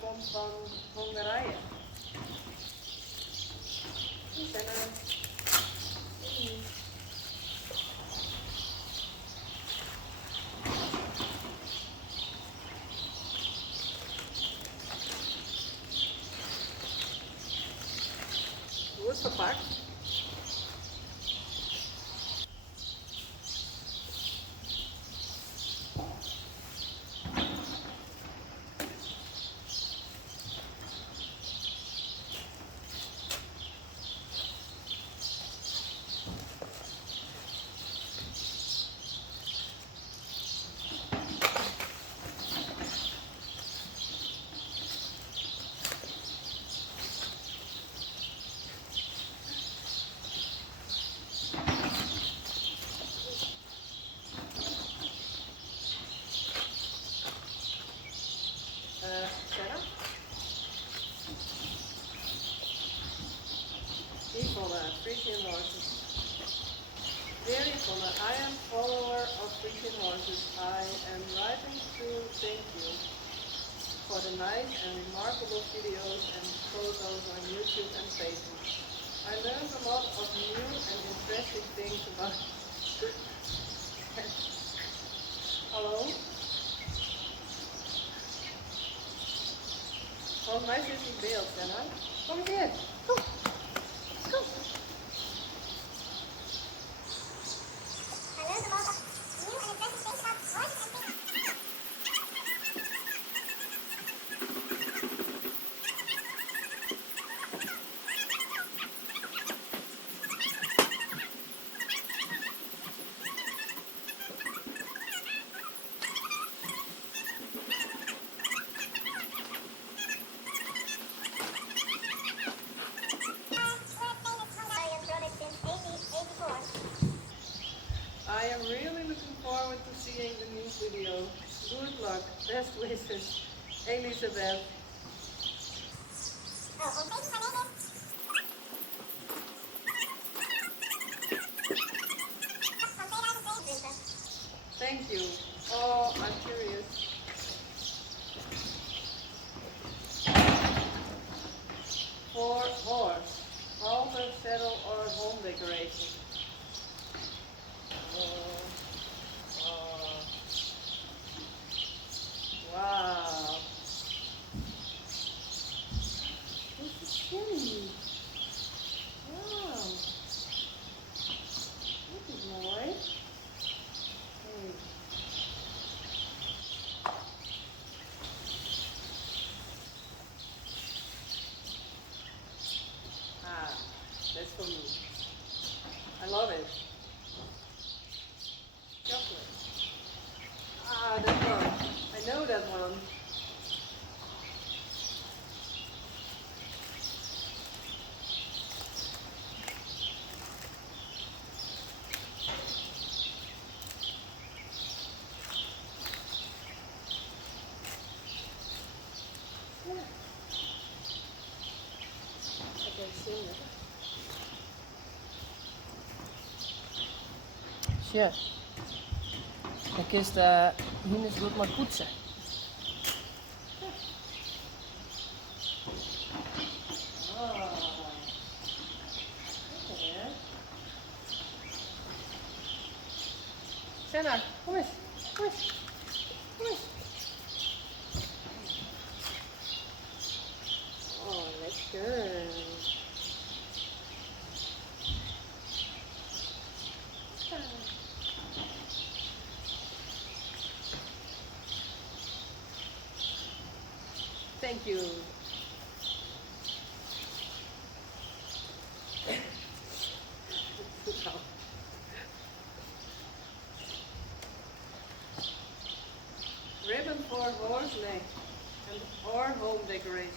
komt van Hongarije. Die zijn er. Goed verpakt. Sarah? Yvonne, Frisian horses. Dear Yvonne, I am follower of Frisian horses. I am writing to thank you for the nice and remarkable videos and photos on YouTube and Facebook. I learned a lot of new and interesting things about... Hallo? Volgens mij zit die beeld, Senna. Kom eens hier. Kom. Kom. I am really looking forward to seeing the new video. Good luck. Best wishes. Elisabeth. Thank you. Oh, I'm curious. For horse, halter, saddle or home decoration. Wow. This is skinny. Wow. Dit is mooi. Hey. Ah, that's for me. I love it. Chocolate. Ah, that one. I know that one. Yeah. I can see it. Tja, dan kun je de Hines goed maar poetsen. Ah. Okay. Senna, kom eens. Kom eens. Kom eens. Oh, lekker. Thank you. Ribbon for horse neck and or home decorations.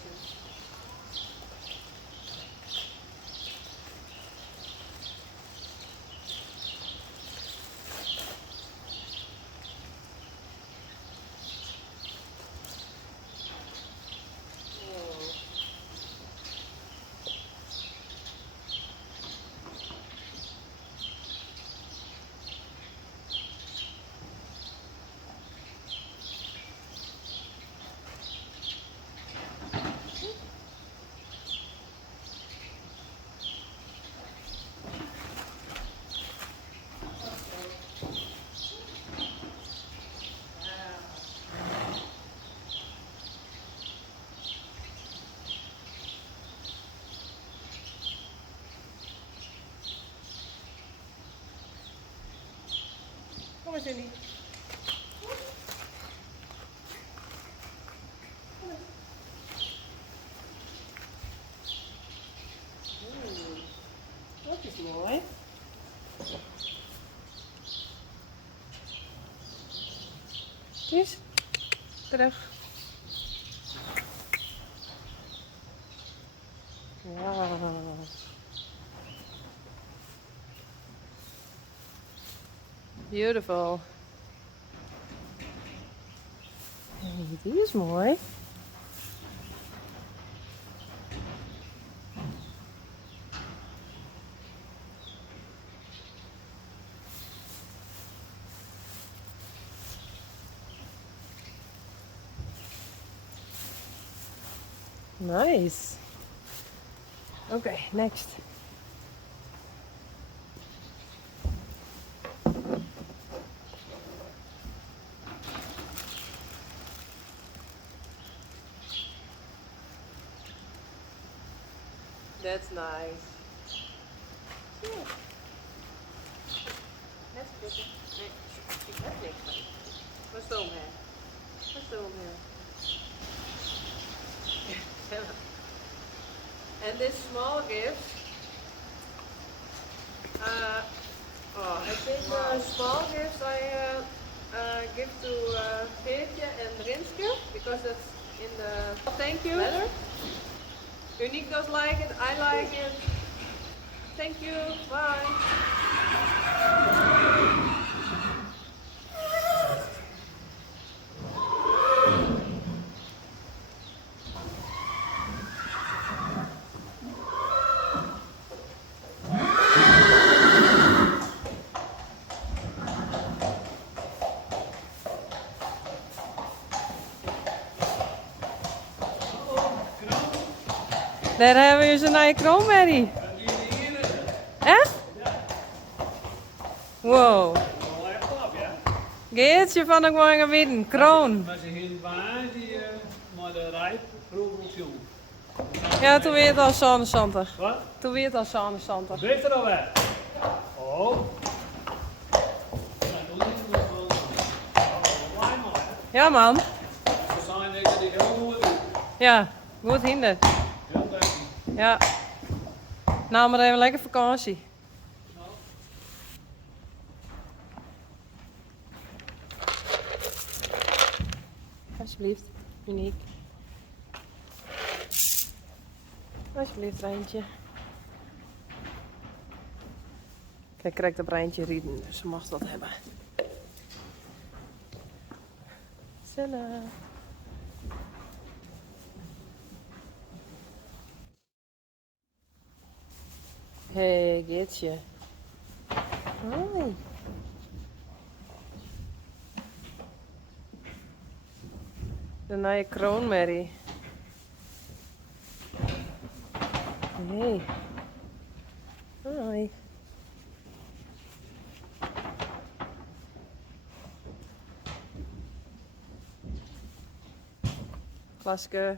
Kom maar, Cindy. Dat is mooi. Kies. Terug. Wow. Beautiful. Hey, die is mooi. Nice. Okay, next. That's nice. Yeah. That's pretty. Ik heb niks van. Wat is het omheen? Wat is het omheen? And this small gift, I think small gifts I give to Geertje and Rinske because it's in the thank you letter. Unique does like it, I like it. Thank you, bye. Daar hebben we zo'n nieuwe kroonmerrie. Echt? Wow. Geertje van de gewoon winnen, kroon. Maar ze ging waar die maar de rijp promotion. Ja, toen weer het al zonnesantig. Wat? Toen weer het al zonnesantig. Weet er al weg? Oh. Ja man. Ze zijn ik die heel goed doen. Ja, goed hinder. Heel leuk. Ja. Nou, maar even lekker vakantie. Alsjeblieft, Uniek. Alsjeblieft, Rijntje. Kijk, krijgt op Rijntje rieden, dus ze mag dat hebben. Zilla. Hey, Geertje. Hoi. De nieuwe kroonmerrie. Hey. Hoi. Klaske.